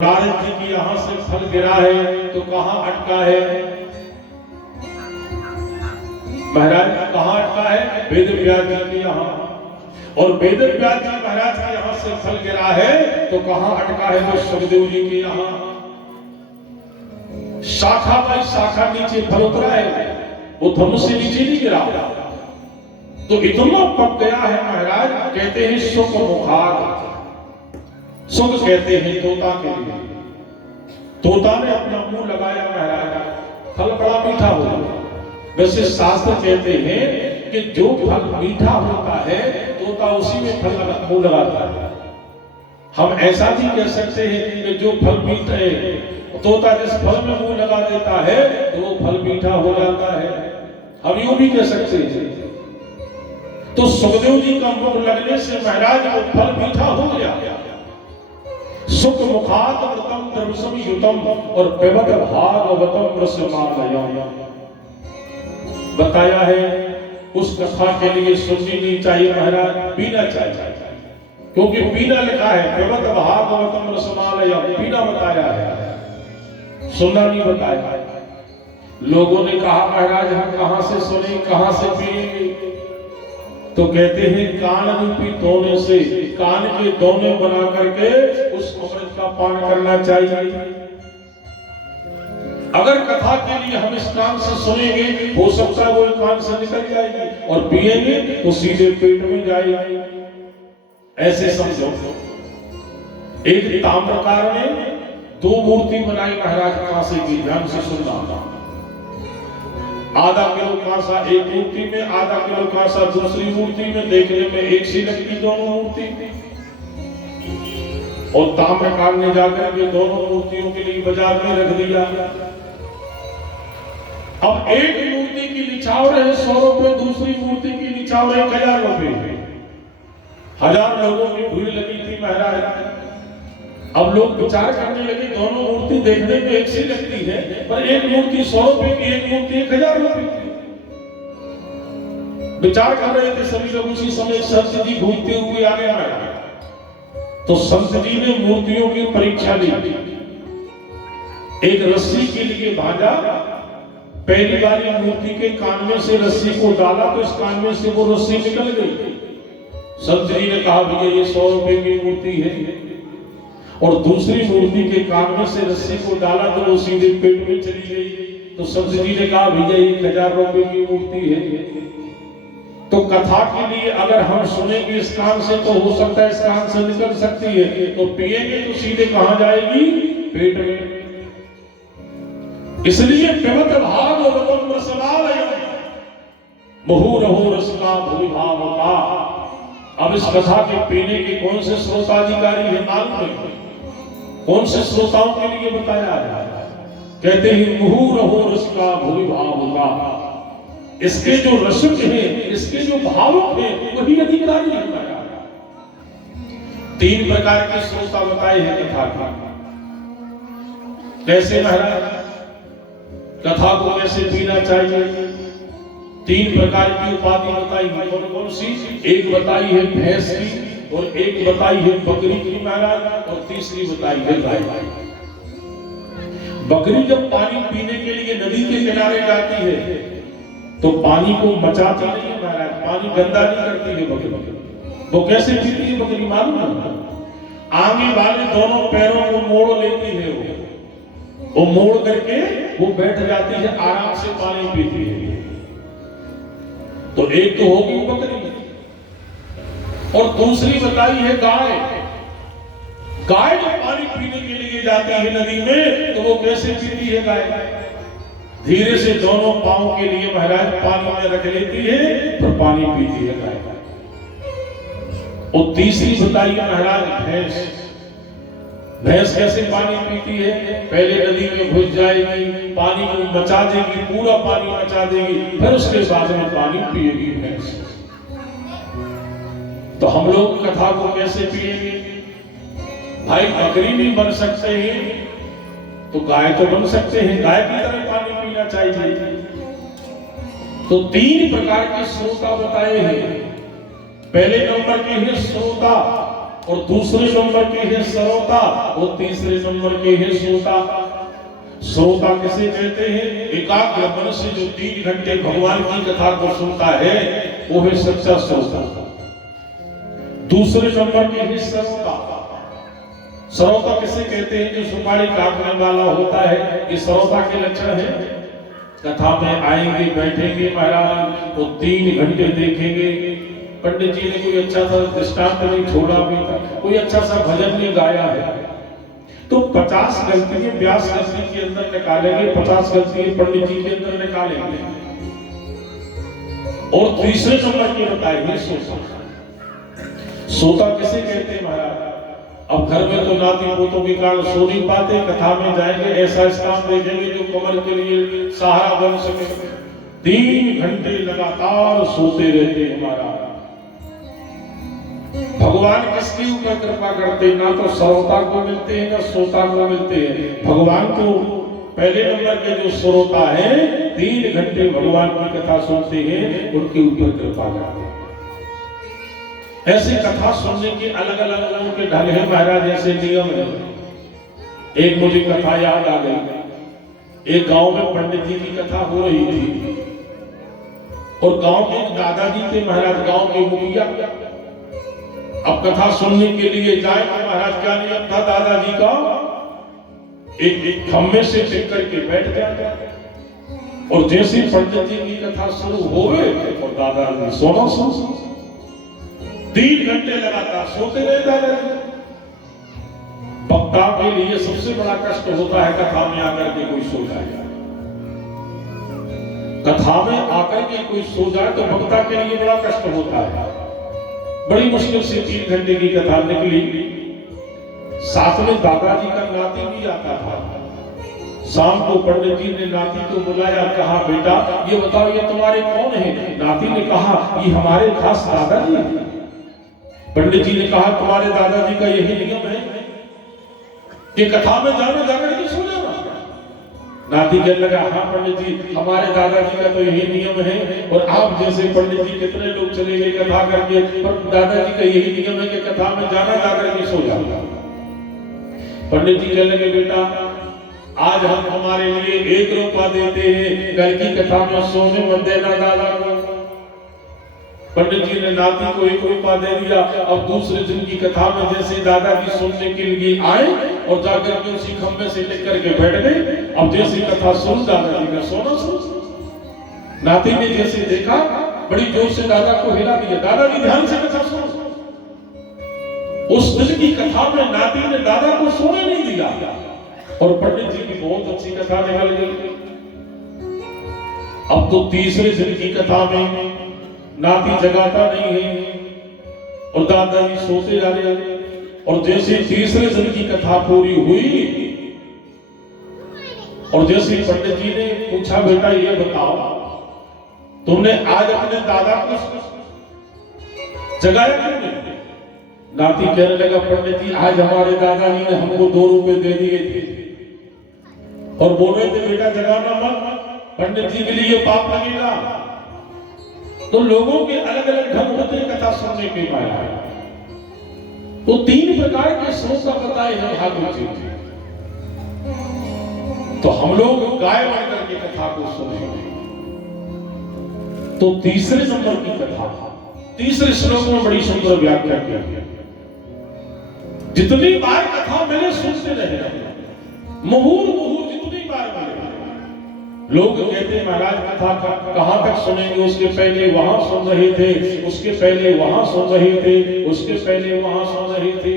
नारद जी की यहाँ से फल गिरा है तो कहाँ अटका है महाराज? कहाँ अटका है? वेद व्यास जी के यहाँ। और वेद व्यास जी महाराज के यहाँ से फल गिरा है तो कहाँ अटका है? वो सुखदेव जी के यहाँ। शाखा बाई शाखा नीचे फल उतरा है, वो धनुष से नीचे नहीं गिरा। तो इतना पक गया है महाराज, कहते हैं सुख मुखार। सुख कहते हैं तोता के लिए। तोता ने अपना मुंह लगाया महाराज, फल बड़ा मीठा हो गया। वैसे शास्त्र कहते हैं कि जो फल मीठा होता है तोता उसी में मुंह लगाता है। हम ऐसा भी कह सकते हैं कि जो फल मीठा है तोता जिस फल में मुंह लगा देता है तो वो फल मीठा हो जाता है। हम यूं भी कह सकते हैं। तो सुखदेव जी का मुंह लगने से महाराज वो फल मीठा हो गया। सुख मुखात व्रतम द्रवसम युतम और पेवत भागवतम रसमालयम। बताया है उस कथा के लिए सुननी नहीं चाहिए महाराज, पीना चाहिए। क्योंकि पीना लिखा है, पेवत भागवतम रसमालयम, पीना बताया है, सुनना नहीं बताया। लोगों ने कहा महाराज हम कहां से सुने, कहां से पिएंगे? तो कहते हैं कान रूपी दोने से, कान के दोने बना करके उस अमृत का पान करना चाहिए। अगर कथा के लिए हम इस कान से सुनेंगे, हो सकता है वो कान से निकल जाएगी, और पिएंगे तो सीधे पेट में जाएगी। ऐसे समझो। एक ताम्रकार ने दो मूर्ति बनाई महाराज कांसे की, ध्यान से सुनना। आधा किलो कांसा एक मूर्ति में, आधा किलो कांसा दूसरी मूर्ति में, देखने में एक सी लगती दोनों मूर्ति। और ताम्रकार ने जाकर के दोनों मूर्तियों के लिए बाजार में रख दिया। अब एक मूर्ति की निछावर है 100 रुपए, दूसरी मूर्ति की निछावर है 1000 रुपए। 1000 लोगों की भीड़ लगी थी महाराज। अब लोग विचार करने लगे, दोनों मूर्ति देखने में एक सी लगती है, पर एक मूर्ति 100 रुपए की, एक मूर्ति 1000 रुपए की। विचार कर रहे थे सभी लोग। उसी समय संत जी घूमते हुए आ गए। तो संत जी ने मूर्तियों की परीक्षा ली। एक रस्सी के लिए भागा, पहली बारी मूर्ति के कान में से रस्सी को डाला तो इस कान में से वो रस्सी निकल गई। संत जी ने कहा भैया ये 100 रुपए की मूर्ति है। और दूसरी मूर्ति के कान में से रस्सी को डाला तो वो सीधे पेट में चली गई। तो संत जी ने कहा भैया ये 1000 रुपए की मूर्ति है। तो कथा के लिए अगर हम सुनेंगे इस कान से तो हो सकता है इस कान से निकल सकती है, तो पिएंगे तो सीधे कहां जाएगी? पेट में। इसलिए पेवत भागवतम रसमालयम मुहुरहो रसना भूभावका। अब इस कथा के पीने के कौन से श्रोताधिकारी है मालूम है? कौन से श्रोताओं के लिए बताया है? कहते हैं मुहुरहो रसना भूभावका। इसके जो रसिक हैं, इसके जो भावुक हैं, वही अधिकारी है। 3 प्रकार के श्रोता बताए हैं कथा का। कैसे महाराज कथा को कैसे पीना चाहिए? 3 प्रकार की उपाधि बताई है। कौन कौन सी? एक बताई है भैंस की, और एक बताई है बकरी की महाराज, और तीसरी बताई है गाय। बकरी जब पानी पीने के लिए नदी के किनारे जाती है तो पानी को मचाती नहीं है महाराज, पानी गंदा नहीं करती है बकरी। वो कैसे पीती है बकरी मालूम है? आगे वाले दोनों पैरों को मोड़ लेती है। वो मोड़ करके वो बैठ जाती है, आराम से पानी पीती है। तो एक तो होगी बकरी, और दूसरी बताई है गाय। गाय जब पानी पीने के लिए जाती है नदी में तो वो कैसे पीती है गाय? धीरे से दोनों पांव के लिए महाराज पानी में रख लेती है, फिर पानी पीती है गाय। और तीसरी बताई महाराज भैंस। भैंस कैसे पानी पीती है? पहले नदी में घुस जाएगी, पानी को मचा देगी, पूरा पानी मचा देगी, फिर उसके बाद में पानी पिएगी भैंस। तो हम लोग कथा को कैसे पिएंगे? भाई बकरी नहीं बन सकते हैं तो गाय तो बन सकते हैं, गाय की तरह पानी पीना चाहिए। तो 3 प्रकार के श्रोता बताए हैं। पहले नंबर के हैं श्रोता और दूसरे नंबर के हैं श्रोता और तीसरे नंबर के हैं श्रोता। श्रोता किसे कहते हैं? एकाग्र मन से जो 3 घंटे भगवान की कथा को सुनता है वो है सच्चा श्रोता। दूसरे नंबर के हैं श्रोता। श्रोता किसे कहते हैं? जो सुपारी काटने वाला होता है, ये श्रोता के लक्षण है। कथा में आएंगे, बैठेंगे महाराज, वो 3 घंटे देखेंगे। पंडित जी ने कोई अच्छा सा दृष्टांत नहीं छोड़ा भी था, कोई अच्छा सा भजन नहीं गाया है, तो 50 गलतियां व्यास गलती के अंदर निकालेंगे, 50 गलतियां पंडित जी के अंदर निकालेंगे। और तीसरे नंबर की बताएंगे सोता। सोता किसे कहते हैं महाराज? अब घर में तो नाती पोतों के कारण सो नहीं पाते, कथा में जाएंगे ऐसा स्थान देखेंगे जो कमर के लिए सहारा बन सके। 3 घंटे लगातार सोते रहते हैं महाराज। भगवान किसके ऊपर कृपा करते हैं? ना तो श्रोता को मिलते हैं ना श्रोता को मिलते हैं। भगवान तो पहले नंबर के जो श्रोता है 3 घंटे भगवान की कथा सुनते हैं, उनके ऊपर कृपा करते हैं। ऐसी कथा सुनने के अलग अलग लोगों के ढंग है महाराज, ऐसे नियम है। एक मुझे कथा याद आ गई। एक गांव में पंडित जी की कथा हो रही थी और गांव के दादाजी थे महाराज, गांव के मुखिया। अब कथा सुनने के लिए जाए तो महाराज क्या नियम था दादाजी का? एक खम्भे से टिक करके बैठ जाए और जैसे पंडित जी की कथा शुरू होवे और दादाजी सोना सो 3 घंटे लगातार सोते रहे दादाजी। वक्ता के लिए सबसे बड़ा कष्ट होता है कथा में आकर के कोई सो जाए। कथा में आकर के कोई सो जाए तो वक्ता के लिए बड़ा कष्ट होता है। बड़ी मुश्किल से 3 घंटे की कथा निकली। साथ में दादाजी का नाती भी आता था। शाम को पंडित जी ने नाती को बुलाया, कहा बेटा ये बताओ ये तुम्हारे कौन है? नाती ने कहा ये हमारे खास दादाजी हैं। पंडित जी ने कहा तुम्हारे दादाजी का यही नियम है कि कथा में जाने जाकर के सो जाना? नाती कहने लगा हाँ पंडित जी हमारे दादाजी का तो यही नियम है, और आप जैसे पंडित जी कितने लोग चले गए कथा करके, पर दादाजी का यही नियम है कि कथा में जाना जाकर के सो जाना। पंडित जी कहने लगे बेटा आज हम हमारे लिए 1 रुपया देते हैं, कल की कथा में सोने मत देना दादा को। पंडित जी ने नाती को 1 रुपया दे दिया। अब दूसरे दिन की कथा में जैसे दादाजी सुनने के लिए आए और जाकर के उसी खंबे से लेकर के बैठ गए। अब जैसी कथा सुन दादाजी का सोना सुन। नाती ने जैसे देखा बड़ी जोर से दादा को हिला दिया, दादाजी ध्यान से कथा सुनो। उस दिन की कथा में नाती ने दादा को सोने नहीं दिया और पंडित जी की बहुत अच्छी कथा निकल गई। अब तो तीसरे दिन की कथा में नाती जगाता नहीं है और दादाजी सोते जा रहे हैं। और जैसे तीसरे दिन की कथा पूरी हुई और जैसे पंडित जी ने पूछा बेटा ये बताओ तुमने आज अपने दादा को जगाया क्यों नहीं? नाती कहने लगा पंडित जी आज हमारे दादाजी ने हमको 2 रुपए दे दिए थे और बोले थे बेटा जगाना मत, पंडित जी के लिए पाप लगेगा। तो लोगों के अलग अलग ढंग होते कथा सुनने के बाद तो 3 प्रकार के श्रोता बताए हैं भागवत जी। तो हम लोग गाय बन करके कथा को सुनेंगे। तो तीसरे नंबर की कथा तीसरे श्लोक में बड़ी सुंदर व्याख्या की है। जितनी बार कथा मिले सुनते रहे, मुहूर्त मुहूर्त जितनी बार मिले। लोग कहते हैं महाराज कथा कहां तक सुनेंगे? उसके पहले वहां सुन रहे थे, उसके पहले वहां सुन रहे थे, उसके पहले वहां सुन रहे थे।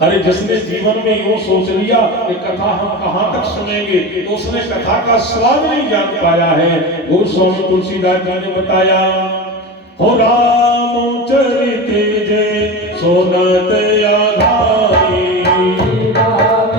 अरे जिसने जीवन में यूं सोच लिया कि कथा हम कहां तक सुनेंगे तो उसने कथा का स्वाद नहीं जान पाया है। गोस्वामी तुलसीदास जी ने बताया हो राम चरित जय सोनत आधारी राम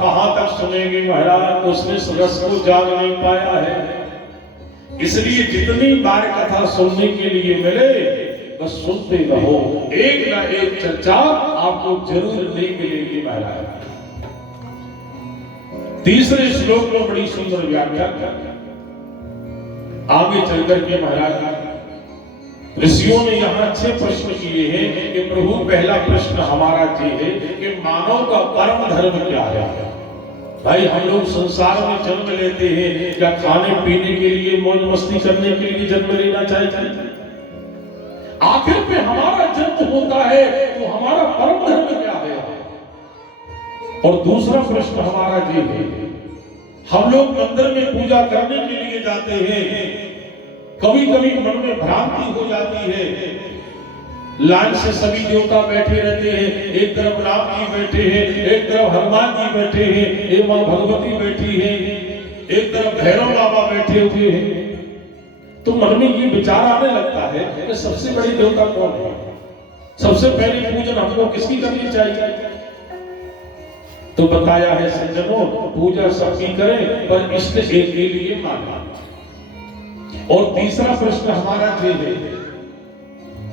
कहां तक सुनेंगे महाराज, उसने इस रस को जान नहीं पाया है। इसलिए जितनी बार कथा सुनने के लिए मिले बस सुनते रहो, एक ना एक चर्चा आपको जरूर नहीं मिलेगी महाराज। तीसरे श्लोक में बड़ी सुंदर व्याख्या आगे चलकर के महाराज ऋषियों ने यहाँ अच्छे प्रश्न किए हैं कि प्रभु पहला प्रश्न हमारा ये है कि मानव का परम धर्म क्या है। भाई हम लोग संसार में जन्म लेते हैं क्या खाने पीने के लिए, मौज मस्ती करने के लिए जन्म लेना चाहिए? आखिर में हमारा जन्म होता है तो हमारा परम धर्म क्या है? और दूसरा प्रश्न हमारा ये है, हम लोग मंदिर में पूजा करने के लिए जाते हैं, कभी कभी मन में भ्रांति हो जाती है, लाइन से सभी देवता बैठे रहते हैं, एक तरफ राम जी बैठे हैं, एक तरफ हनुमान जी बैठे हैं, एक मां भगवती बैठी है, एक तरफ भैरव बाबा बैठे हुए हैं। तो मन में ये विचार आने लगता है कि सबसे बड़ी देवता कौन है, सबसे पहले पूजन हमको किसकी करनी चाहिए? तो बताया है सज्जनों, पूजा सबकी करें पर इष्ट एक के लिए माना। और तीसरा प्रश्न हमारा ये है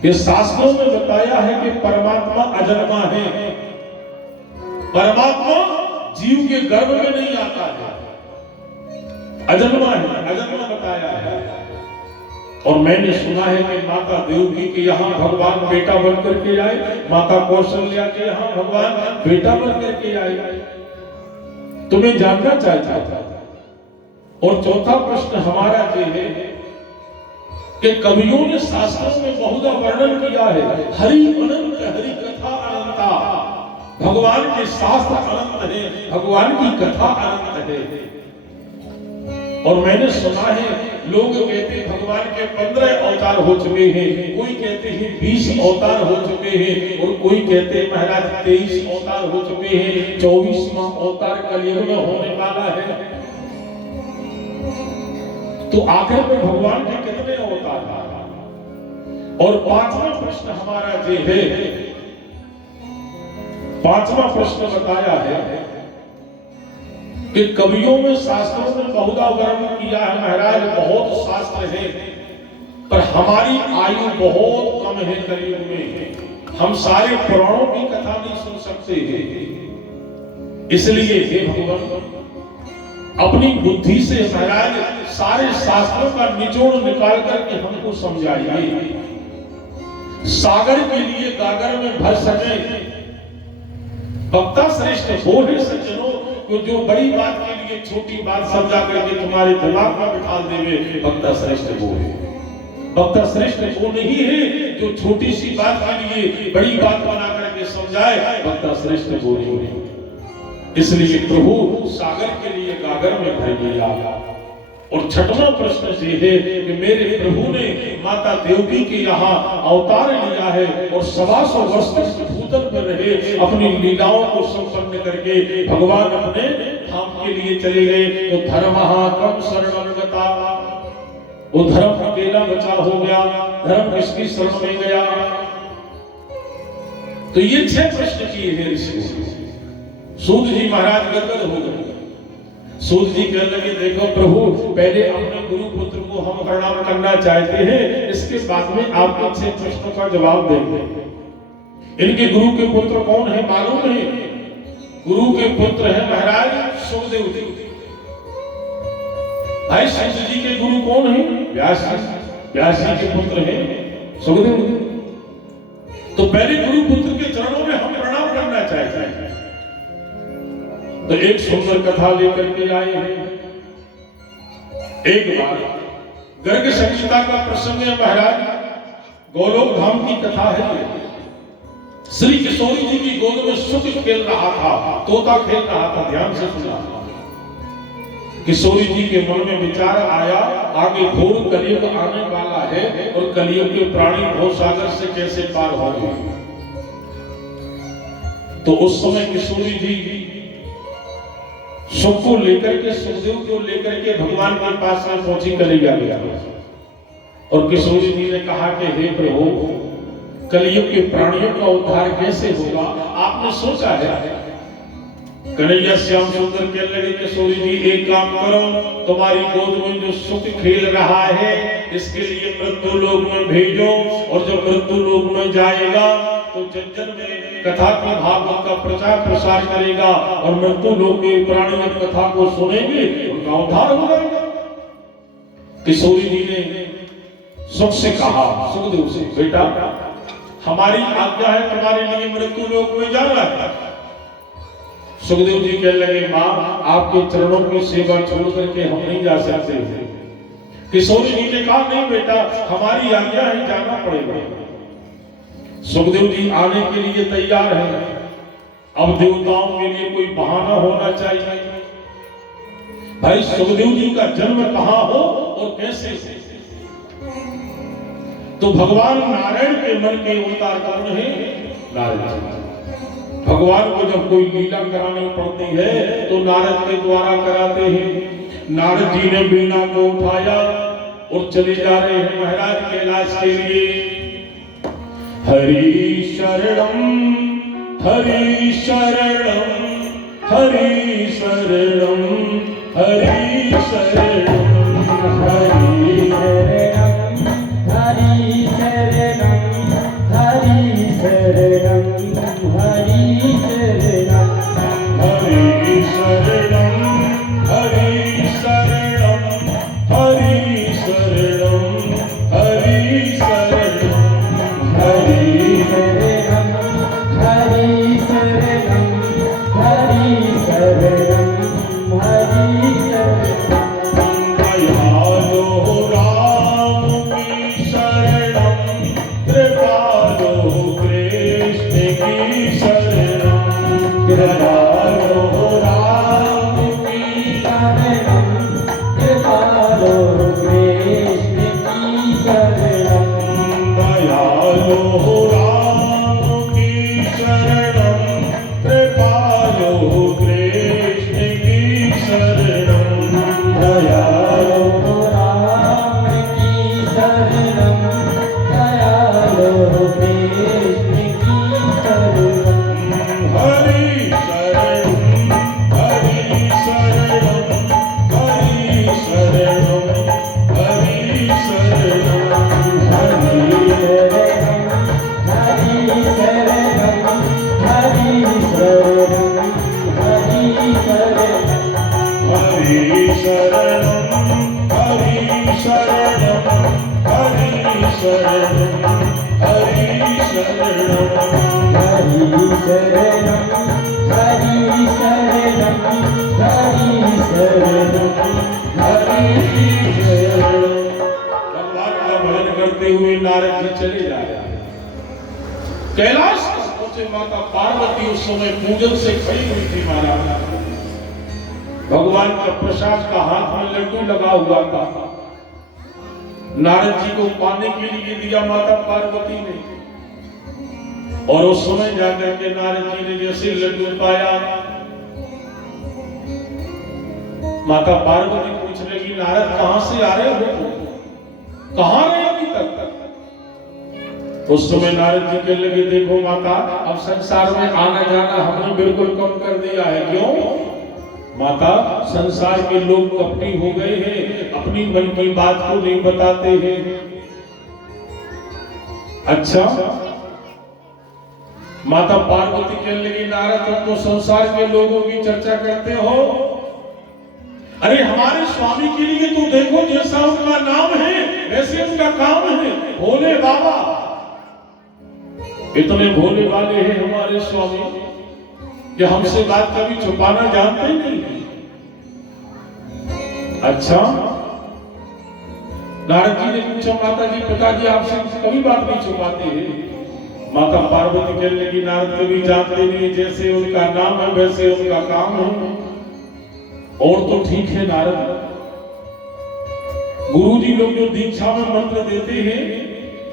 कि शास्त्रों में बताया है कि परमात्मा अजन्मा है, परमात्मा जीव के गर्भ में नहीं आता है, अजन्मा है, अजन्मा बताया है। और मैंने सुना है कि माता देवकी के यहाँ भगवान बेटा बन करके आए, माता कौशल्या के यहाँ भगवान बेटा बन करके आए। तुम्हें जानना चाहता था। और चौथा प्रश्न हमारा ये है कि कवियों ने शास्त्रों में बहुधा वर्णन किया है, हरि अनंत, हरि कथा अनंता, भगवान के शास्त्र अनंत है, भगवान की कथा अनंत है। और मैंने सुना है लोग कहते हैं भगवान के 15 अवतार हो चुके हैं, कोई कहते हैं 20 अवतार हो चुके हैं, और कोई कहते हैं महाराज 23 अवतार हो चुके हैं, 24वां अवतार कलयुग में होने वाला है। तो आखिर में भगवान के कितने अवतार? और पांचवा प्रश्न हमारा ये है, पांचवा प्रश्न बताया है कि कवियों में शास्त्रों में बहुधा वर्णन किया है महाराज, बहुत शास्त्र है पर हमारी आयु बहुत कम है कलयुग में, हम सारे पुराणों की कथा नहीं सुन सकते हैं। इसलिए हे भगवान अपनी बुद्धि से महाराज सारे शास्त्रों का निचोड़ निकाल करके हमको समझाइए, सागर के लिए गागर में भर सके। वक्ता श्रेष्ठ वो है सज्जनों जो बड़ी बात के लिए छोटी बात समझा करके तुम्हारे दिमाग में बिठा देवे, वक्ता श्रेष्ठ वो है। वक्ता श्रेष्ठ वो नहीं है जो छोटी सी बात के लिए बड़ी बात बना करके समझाए, वक्ता श्रेष्ठ वो नहीं है। इसलिए प्रभु सागर के लिए गागर में भर दिया। और छठवां प्रश्न ये है कि मेरे प्रभु ने माता देवकी के यहाँ अवतार लिया है और 125 वर्ष तक भूतल में रहे, अपनी लीलाओं को संपन्न करके भगवान अपने धाम के लिए चले गए। तो धर्मः कम शरणं गता, वो धर्म अकेला बचा हो गया, धर्म किसकी शरण में गया? तो ये 6 प्रश्न किए हैं ऋषि। सूत जी महाराज गदगद हो गए। सूत जी कहने लगे देखो प्रभु, पहले अपने गुरु पुत्र को हम प्रणाम करना चाहते हैं, इसके बाद में आपके 6 प्रश्नों का जवाब देंगे। इनके गुरु के पुत्र कौन है मालूम है? गुरु के पुत्र है महाराज सुखदेव जी। भाई सूत जी के गुरु कौन है? व्यास जी। व्यास जी के पुत्र है सुखदेव जी। तो पहले गुरु पुत्र के चरणों में हम प्रणाम करना चाहते हैं। तो एक सुंदर कथा लेकर के आए हैं। एक बार गर्ग संहिता का प्रसंग है महाराज, गोलोक धाम की कथा है। श्री किशोरी जी की गोद में सुख खेल रहा था, तोता खेल रहा था, ध्यान से सुना। किशोरी जी के मन में विचार आया आगे घोर कलयुग आने वाला है और कलयुग के प्राणी भवसागर से कैसे पार होंगे। तो उस समय किशोरी जी सुख को लेकर के, सुखदेव को लेकर के भगवान के पास में पहुंची कलिया गया। और किशोरी जी ने कहा कि हे प्रभु, कलयुग के प्राणियों का उद्धार कैसे होगा? आपने सोचा है कन्हैया श्याम सुंदर कहने लगे किशोरी जी एक काम करो, तुम्हारी गोद में जो सुख खेल रहा है इसके लिए मृत्यु लोक में भेजो, और जब मृत्यु लोक में जाएगा तो जन जन में कथा के भागवत का प्रचार प्रसार करेगा, और मृत्यु लोक के प्राणी जब कथा को सुनेंगे उनका उद्धार हो जाएगा। किशोरी जी ने सुख से कहा, सुखदेव से, बेटा हमारी आज्ञा है तुम्हारे लिए मृत्यु लोक में जाना है। सुखदेव जी कहने लगे मां आपके चरणों की सेवा छोड़ करके हम नहीं जा सकते। किशोरी जी ने कहा नहीं बेटा हमारी आज्ञा है जाना पड़ेगा। सुखदेव जी आने के लिए तैयार हैं। अब देवताओं के लिए कोई बहाना होना चाहिए। भाई सुखदेव जी का जन्म कहां हो और कैसे से? तो भगवान नारायण के मन के अवतार कौन है? नारायण। भगवान को जब कोई लीला करानी पड़ती है तो नारद के द्वारा कराते हैं। नारद जी ने वीणा को उठाया और चले जा रहे हैं महाराज कैलाश के लिए। हरि शरणम हरि शरणम हरि शरणम हरि शरणम हरि शरणम हरि शरणम हरि शरणम हरि शरणम हरि शरणम हरि शरणम हरि शरणम हरि शरणम हरि शरणम हरि शरणम हरि शरणम हरि शरणम दयालो राम की शरणम कृपालो कृष्ण की शरणम दयालो राम की शरणम कृपालो कृष्ण की शरणम दयालो राम की शरणम कृपालो कृष्ण की शरणम दयालो राम की शरणम दयालो कृष्ण की शरणम हरि शरणम हरि शरणम हरि शरणम हरि शरणम हरि शरणम हरि शरणम हरि शरणम हरि शरणम हरि शरणम हरि शरणम हरि शरणम हरि शरणम हरि शरणम हरि शरणम हरि शरणम। भगवान का भजन करते हुए नारद जी चले जा रहे हैं। कैलाश तक पहुंचे माता पार्वती उस समय पूजन से खड़ी हुई थी महाराज। भगवान का प्रसाद का हाथ में लड्डू लगा हुआ था। नारद जी को पाने के लिए दिया माता पार्वती ने, और उस समय जाकर के नारद जी ने जैसे लड्डू पाया, माता पार्वती पूछने लगी नारद कहां से आ रहे हो, कहां रहे अभी तक? उस समय नारद जी कहने लगे देखो माता अब संसार में आना जाना हमने बिल्कुल कम कर दिया है। क्यों माता? संसार के लोग कपटी हो गए हैं, अपनी मन की बात को नहीं बताते हैं। अच्छा माता पार्वती कहने लगी नारद तुम तो संसार के लोगों की चर्चा करते हो, अरे हमारे स्वामी के लिए तो देखो जैसा उनका नाम है वैसे उनका काम है। भोले बाबा इतने भोले वाले हैं हमारे स्वामी कि हमसे बात कभी छुपाना जानते ही नहीं। अच्छा नारद जी ने पूछा माता जी पिताजी आपसे कभी बात नहीं छुपाते हैं? माता पार्वती कहने लगी नारद कभी जानते नहीं, जैसे उनका नाम है वैसे उनका काम है। और तो ठीक है नारद, गुरुजी लोग जो दीक्षा में मंत्र देते हैं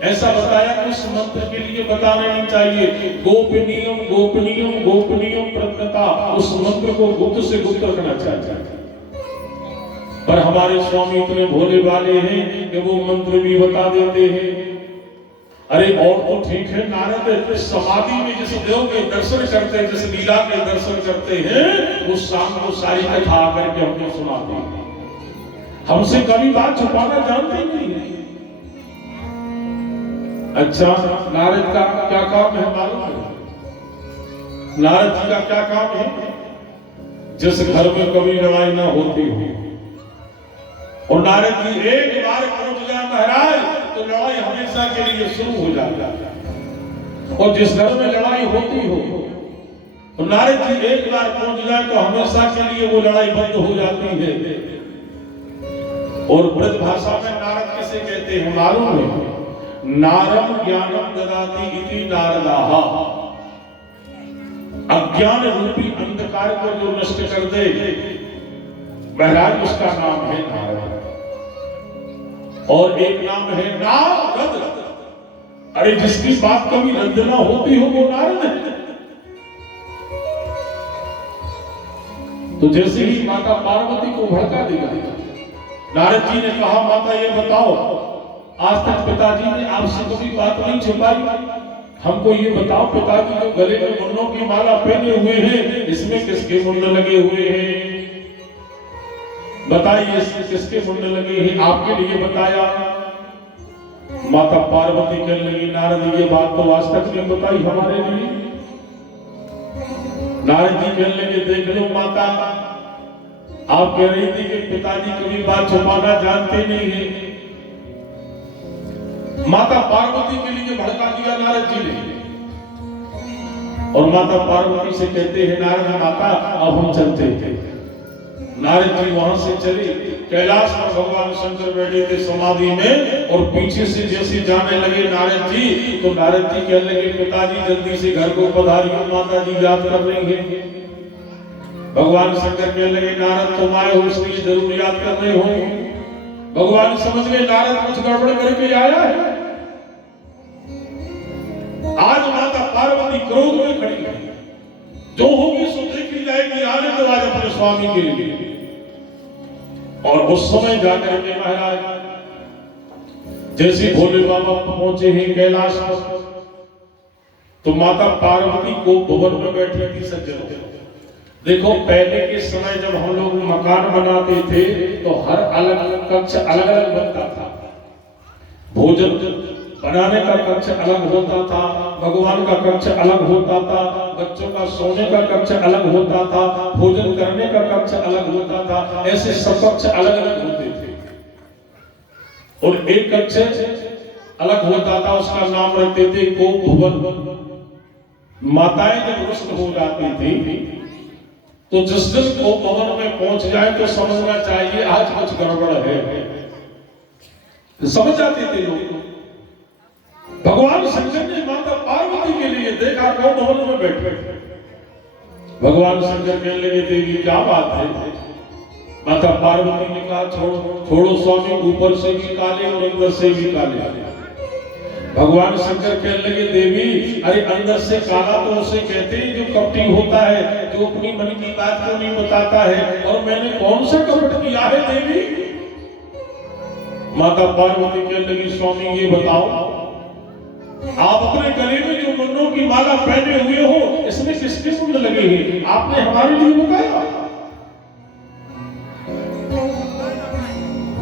ऐसा बताया कि उस मंत्र के लिए बताना नहीं चाहिए। गोपनीयम गोपनीयम गोपनीयम प्रज्ञता, उस मंत्र को गुप्त से गुप्त रखना चाहिए। पर हमारे स्वामी इतने भोले वाले हैं कि वो मंत्र भी बता देते हैं। अरे और तो ठीक है, नारद समाधि में जिस देव के दर्शन करते हैं, जिस लीला के दर्शन करते हैं, उस शाम को सारी कथा आकर के हमको सुनाते हैं। हमसे कभी बात छुपाना जानते ही नहीं है। अच्छा, नारद का क्या काम है मालूम है? नारद जी का क्या काम है? जिस घर में कभी लड़ाई ना होती हो और नारद जी एक बार पहुंच जाए महाराज, तो लड़ाई हमेशा के लिए शुरू हो जाता है। और जिस घर में लड़ाई होती हो तो नारद जी एक बार पहुंच जाए तो हमेशा के लिए वो लड़ाई बंद हो जाती है। और ब्रज भाषा में नारद किसे कहते हैं मालूम है? नारम ज्ञानम ददाति इति नारदाहा। अज्ञान रूपी अंधकार को जो नष्ट कर दे महाराज, उसका नाम है नारद। और एक नाम है नारद। अरे जिसकी बात कभी रद्द ना होती हो वो नारद है। तो जैसे ही माता पार्वती को भड़का दिया, नारद जी ने कहा माता ये बताओ, आज तक पिताजी ने आपसे कभी बात नहीं छिपाई, हमको ये बताओ पिताजी जो गले में मुन्नों की माला पहने हुए हैं, इसमें किसके मुंड लगे हुए हैं? बताइए किसके मुंड लगे हैं? आपके लिए बताया। माता पार्वती कहने लगी नारद ये बात तो आज तक नहीं बताई हमारे लिए। नारद जी कहने लगे देख लो माता, आप कह रही थी कि पिताजी कभी बात छुपाना जानते नहीं है। माता पार्वती के लिए भड़का दिया नारद जी ने। और माता पार्वती से कहते हैं नारद माता अब हम चलते थे। नारद जी वहां से चले, कैलाश पर भगवान शंकर बैठे थे समाधि में, और पीछे से जैसे जाने लगे नारद जी, तो नारद जी कहने लगे पिताजी जल्दी से घर को पधारियो, माता जी याद कर रही हैं। भगवान शंकर कहने लगे नारद तुम आए हो इसलिए जरूर याद कर रहे हो। भगवान समझ गए नारद कुछ गड़बड़ करके आया है। आज माता पार्वती क्रोध में खड़ी है, जो होगी सो देखी जाएगी, आने तो आज अपने स्वामी के लिए। और उस समय जाकर के महाराज जैसे भोले बाबा पहुंचे हैं कैलाश पर, तो माता पार्वती को भवन में बैठी थी सज्जनों। देखो पहले के समय जब हम लोग मकान बनाते थे तो हर अलग अलग कक्ष अलग अलग बनता था। भोजन बनाने का कक्ष अलग होता था, भगवान का कक्ष अलग होता था, बच्चों का सोने का कक्ष अलग होता था, भोजन करने का कक्ष अलग होता था। ऐसे सब कक्ष अलग अलग होते थे। और एक कक्ष अलग होता था, उसका नाम रखते थे गोप भवन। माताएं जब रुष्ट हो जाती थी तो जिस दिन गोप भवन में पहुंच जाए तो समझना चाहिए आज कुछ गड़बड़ है, समझ जाते थे लोग। भगवान शंकर ने माता पार्वती के लिए देखा गोप भवन में बैठे। भगवान शंकर कहने लगे देवी क्या बात है? माता पार्वती ने कहा छोड़ो स्वामी, ऊपर से भी काले और अंदर से भी काले। भगवान शंकर कहने लगे देवी अरे अंदर से काला तो उसे कहते हैं जो कपटी होता है, जो अपनी मन की बात को नहीं बताता है, और मैंने कौन सा कपट किया है देवी? माता पार्वती कहने लगी स्वामी ये बताओ, आप अपने गले में जो मुन्नों की माला पहने हुए हो इसमें किसके मुंड लगे हैं? आपने हमारे लिए बताया।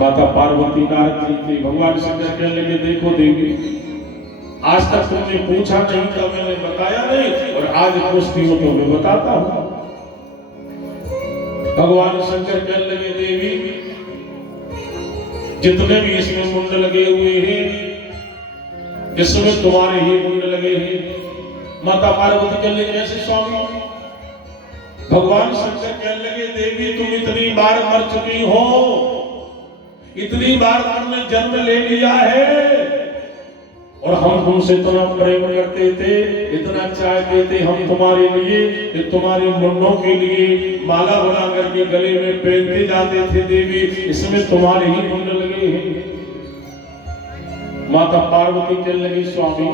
माता पार्वती नारद जी थे। भगवान शंकर कहने लगे देखो देवी, आज तक तुमने पूछा नहीं था, मैंने बताया नहीं, और आज पूछती हो तो मैं बताता हूं। भगवान शंकर कहने लगे देवी जितने भी इसमें मुंड लगे हुए हैं इसमें तुम्हारे ही मुंड लगे हैं। माता पार्वती कहने लगे ऐसे स्वामी? भगवान शंकर कहने लगे देवी तुम इतनी बार मर चुकी हो, इतनी बार तुमने जन्म ले लिया है, और हम तुमसे इतना प्रेम करते थे, इतना चाहते थे हम तुम्हारे लिए कि तुम्हारे मुंडों के लिए माला बना करके गले में पहनते जाते थे देवी, इसमें तुम्हारे ही मुंड लगे हैं। माता पार्वती कहने लगी स्वामी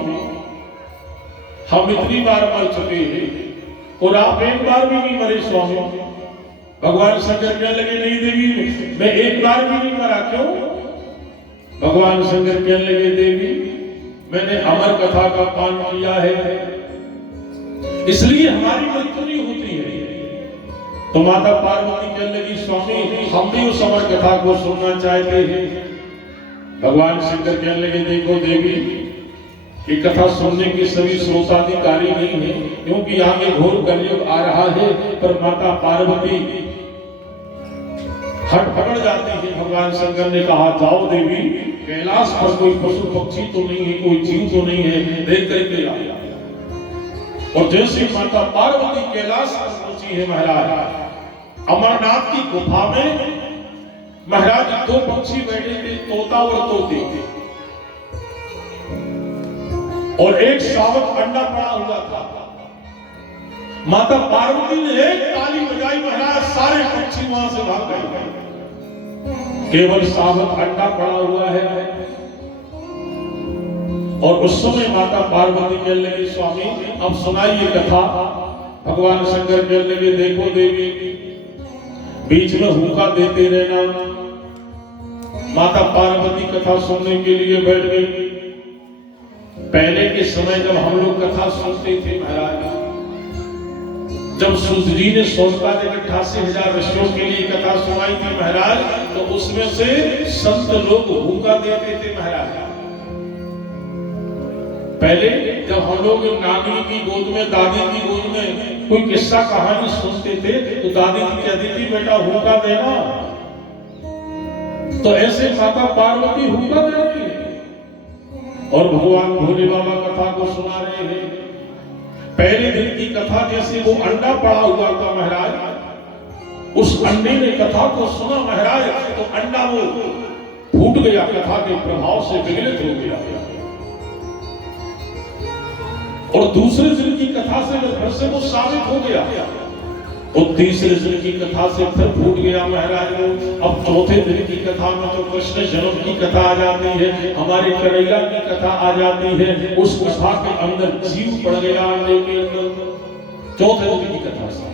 हम इतनी बार मर चुके हैं और आप एक बार भी नहीं मरे स्वामी। भगवान शंकर कहने लगे नहीं देवी मैं एक बार भी नहीं मरा। क्यों? भगवान शंकर कहने लगे देवी मैंने अमर कथा का पान किया है, इसलिए हमारी मृत्यु नहीं होती है। तो माता पार्वती कहने लगी, स्वामी हम भी उस अमर कथा को सुनना चाहते हैं। भगवान शंकर कहने लगे, देखो देवी, ये कथा सुनने के सभी श्रोताधिकारी नहीं है, क्योंकि आगे घोर कलयुग आ रहा है। पर माता पार्वती हट पकड़ जाती है। भगवान शंकर ने कहा, जाओ देवी, कैलाश पर कोई पशु पक्षी तो नहीं है, कोई जीव तो नहीं है, देख करके आ। और जैसे माता पार्वती कैलाश पर पहुंची है महाराज, अमरनाथ की गुफा में महाराज दो पक्षी बैठे थे, तोता और तोते, और एक शावक अंडा पड़ा हुआ था। माता पार्वती ने एक ताली बजाई, महाराज सारे पक्षी वहां से भाग गए, केवल शावक अंडा पड़ा हुआ है। और उस समय माता पार्वती कहने लगी, स्वामी अब सुनाइए कथा। भगवान शंकर कहने लगे, देखो देवी, बीच में हुक्का देते रहना। माता पार्वती कथा सुनने के लिए बैठ गई। पहले के समय जब हम लोग कथा सुनते थे महाराज, जब सूत जी ने 88,000 ऋषियों के लिए कथा सुनाई थी महाराज, तो उसमें से संत लोग हुक्का देते थे महाराज। पहले जब हम लोग नानी की गोद में, दादी की गोद में कोई किस्सा कहानी सुनते थे, तो दादी की कहती थी, बेटा हुक्का देना। तो ऐसे माता पार्वती हुक्का दे रही है और भगवान भोले बाबा कथा को सुना रहे हैं। पहले दिन की कथा, जैसे वो अंडा पड़ा हुआ था महाराज, उस अंडे ने कथा को सुना महाराज, तो अंडा वो फूट गया, कथा के प्रभाव से विगलित हो गया। और दूसरे दिन की कथा से फिर से वो साबित हो गया, और तीसरे दिन की कथा से फिर फूट गया महाराज वो। अब चौथे दिन की कथा में तो कृष्ण जन्म की कथा आ जाती है, हमारे कन्हैया की कथा आ जाती है। उस कथा के अंदर जीव पड़ गया अंडे के अंदर, चौथे दिन की कथा से।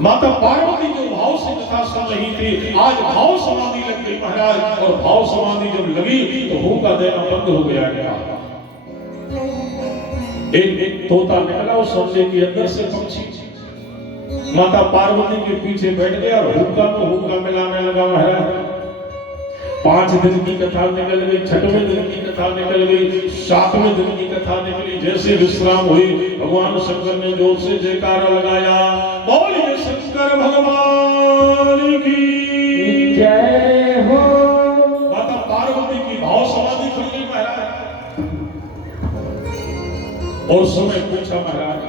माता पार्वती जो भाव से कथा सुन रही थी, आज भाव समाधि लग गई महाराज। और भाव समाधि जब लगी तो हुक्का देना बंद हो गया। एक तोता निकला उस अंडे के अंदर से, पक्षी माता पार्वती के पीछे बैठ गया और हुक्का को हुक्का मिलाने लगा महाराज। 5 दिन की कथा निकल गई, 6वें दिन की कथा निकल गई, 7वें दिन की कथा निकली। जैसे विश्राम हुई, भगवान शंकर ने जोर से जयकारा लगाया, बोलिए शंकर भगवान की जय हो। माता पार्वती की भाव समाधि खुल गई महाराज। और समय पूछा महाराज,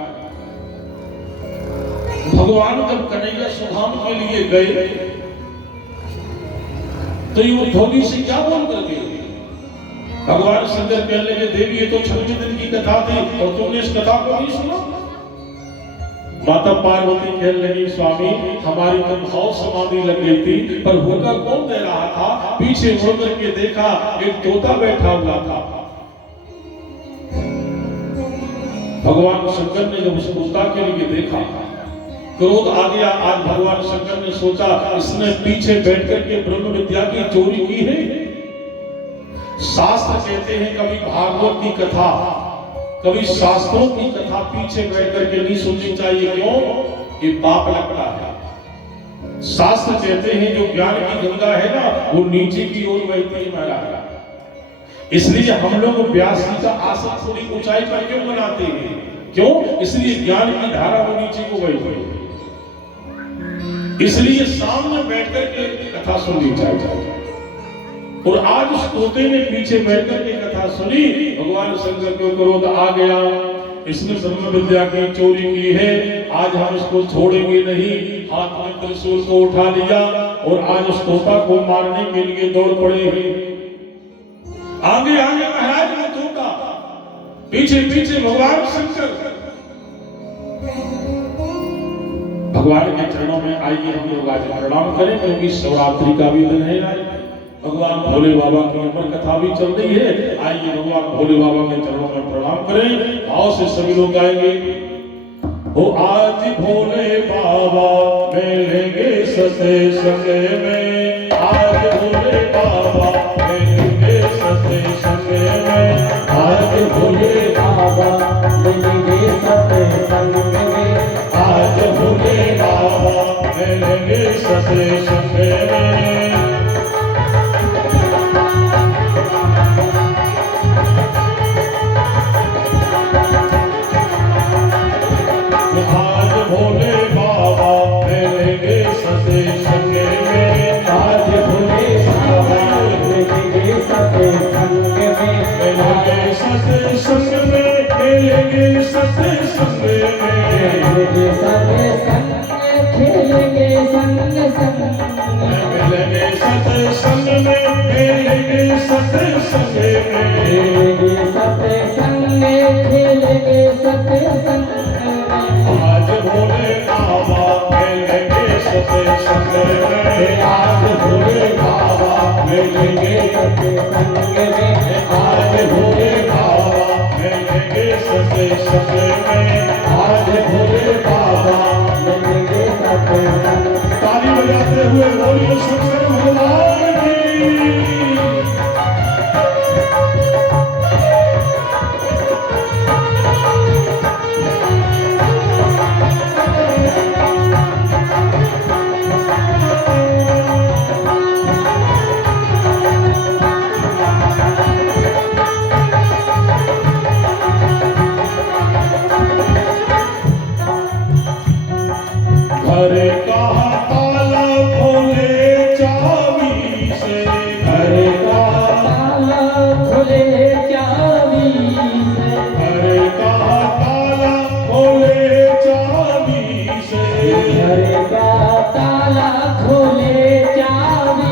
भगवान जब कन्हैया सुधाम के लिए गए तो ये धोनी से क्या बोल कर गए? भगवान शंकर कहने लगे, देवी ये तो 6वें दिन की कथा थी और तुमने इस कथा को नहीं सुना। माता पार्वती कहने लगी, स्वामी हमारी तो भाव समाधि लग गई थी, पर हुक्का कौन दे रहा था? पीछे मुड़ करके देखा, एक तोता बैठा हुआ था। भगवान शंकर ने जब उस तोता के लिए देखा, क्रोध आ गया। आज भगवान शंकर ने सोचा, इसने पीछे बैठ करके ब्रह्म विद्या की चोरी की है। शास्त्र कहते हैं कभी भागवत की कथा, कभी शास्त्रों की कथा पीछे बैठ करके नहीं सुननी चाहिए। क्यों? ये पाप लगता है। शास्त्र कहते हैं जो ज्ञान की गंगा है ना, वो नीचे की ओर बहती है महाराज। इसलिए हम लोग व्यास जी का आसन थोड़ी ऊंचाई पर क्यों बनाते हैं? क्यों? इसलिए ज्ञान की धारा वो नीचे को बही, इसलिए सामने बैठ करके कथा सुननी चाहिए। और आज उस तोते ने पीछे बैठ करके कथा सुनी, भगवान शंकर को क्रोध आ गया। इसने ब्रह्म विद्या की चोरी की है, आज हम इसको छोड़ेंगे नहीं। हाथ में त्रिशूल को उठा लिया और आज उस तोता को मारने के लिए दौड़ पड़े हैं। आगे आगे महाराज वो तोता, पीछे पीछे भगवान शंकर। भगवान के चरणों में आइए हम लोग आज प्रणाम करें, क्योंकि शिवरात्रि का भी दिन है। आज भगवान भोले बाबा की अमर कथा भी चल रही है। आइए भगवान भोले बाबा के चरणों में प्रणाम करें। भाव से सभी लोग गाएंगे, ओ आज भोले बाबा मिलेंगे सते संगे में, आज भोले बाबा मिलेंगे सते सत्संग में, आज भोले बाबा मिलेंगे सत्संग में, आज भोले बाबा मिलेंगे सत्संग में। आज भोले बाबा मिलेंगे सत्संग में, आज भोले बाबा मिलेंगे सत्संग में, मिलेंगे सत्संग में, मिलेंगे सत्संग में, मिलेंगे सत्संग में, खेलेंगे संग संग में, मिलेंगे सत्संग में, मिलेंगे सत्संग में, मिलेंगे सत्संग में, खेलेंगे सत्संग में। आज भोले बाबा मिलेंगे सत्संग में, आज भोले बाबा मिलेंगे सत्संग में, आज भोले बाबा मिलेंगे सत्संग में, आज भोले बाबा मिलेंगे सत्संग। ताली बजाते हुए बोलिए शंकर भगवान की। घर का ताला खोले चाबी से, घर का ताला खोले चाबी से, घर का ताला खोले चाबी से, घर का ताला खोले चाबी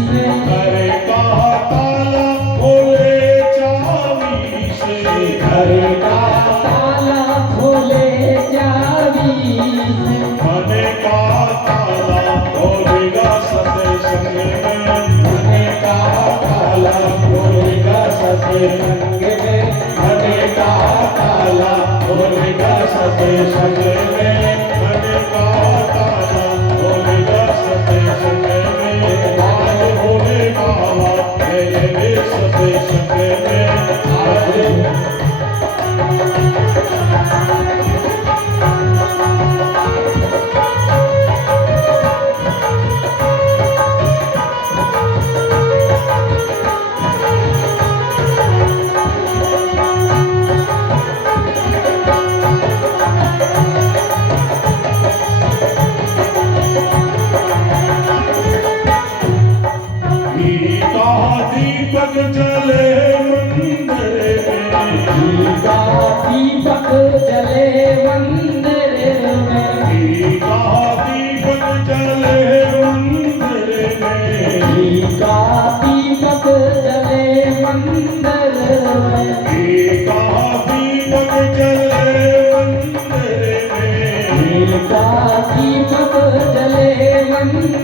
से, घर का ताला खोले चाबी से, घर का ताला खोले चाबी से। मने का ताला खोलेगा सत्संग में, मने का ताला खोलेगा सत्संग में, मने का ताला खोलेगा सत्संग में, मने का ताला खोलेगा सत्संग में। आज भोले बाबा मिलेंगे सत्संग में, आज दीपक जले मंदिर में, दीपक जले मंदिर में, दीपक जले मंदिर में, दीपक जले मंदिर में, दीपक जले मंदिर में, दीपक जले मंदिर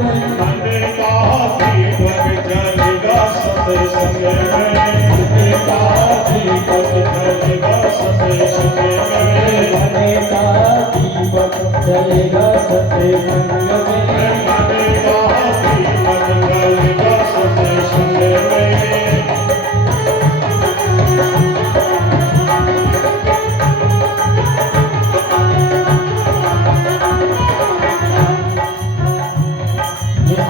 में। मने का दीपक जलेगा सत्संग में, मने का दीपक जलेगा सत्संग में, मने का दीपक जलेगा सत्संग में, मने का दीपक जलेगा सत्संग में।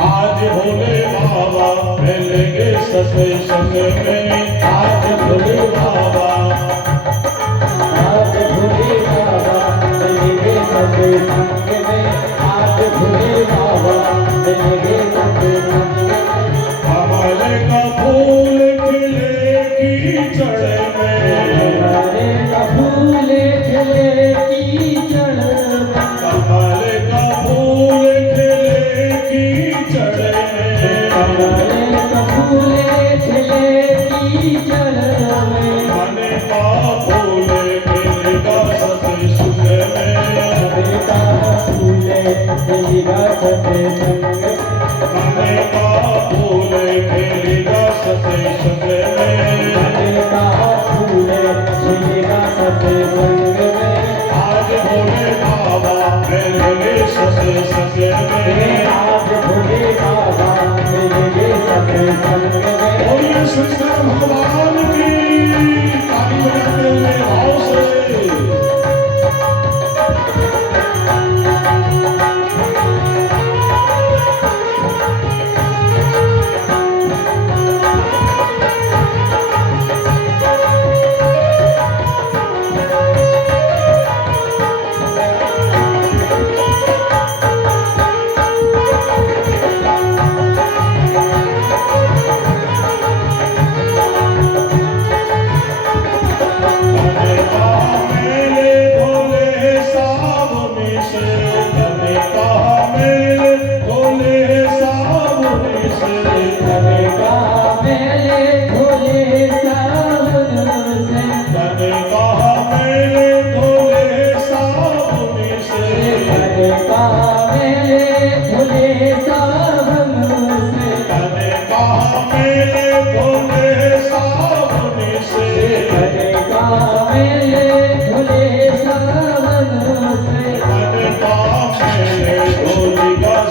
आज भोले बाबा मिलेंगे सत्संग में, आज भोले बाबा, आज भोले बाबा मिलेंगे सत्संग में, आज भोले बाबा मिलेंगे सत्संग में। कमल का फूल खिले कीचड़ में, कमल का फूल खिले कीचड़ में, कमल का फूल खिले कीचड़ में, कमल का फूल खिले कीचड़ में। मने का फूल खिलेगा सत्संग में, मने का फूल खिलेगा सत्संग में, मने का फूल खिलेगा सत्संग में, मने का फूल खिलेगा सत्संग में। आज भोले बाबा मिलेंगे सत्संग में, आज भोले बाबा मिलेंगे सत्संग में।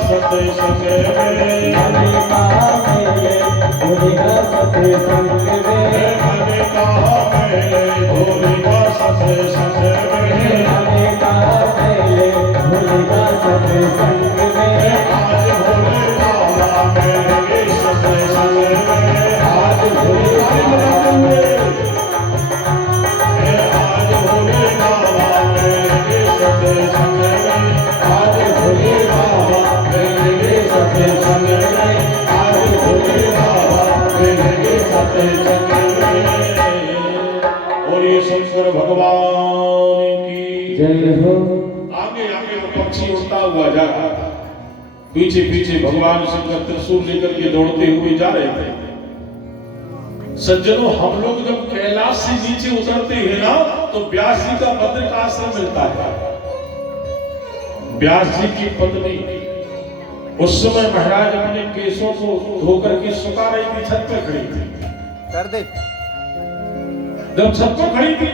सत्संग में हमें कहा मेले भोलेगा सत्संग में हमें कहा मेले भोलेगा सत्संग में हमें कहा मेले भोलेगा सत्संग में आज भोले बाबा मेरे सत्संग में आज भोले आज भोले बाबा मेरे सत्संग में आज भोले बाबा मेरे सत्संग में आज भोले बाबा मेरे सत्संग में और ये शंकर भगवान की जय हो। आगे आगे वो पक्षी उड़ता हुआ जा रहा था, पीछे पीछे भगवान शंकर त्रिशूल लेकर के दौड़ते हुए जा रहे थे। सज्जनों, हम लोग जब कैलाश से नीचे उतरते हैं ना तो व्यास जी का पत्र का आश्रम मिलता है। व्यास जी की पत्नी उस समय महाराज अपने केशों को धोकर के सुखा रही थी, छत पे खड़ी थी। कर दे। जब छत पे खड़ी थी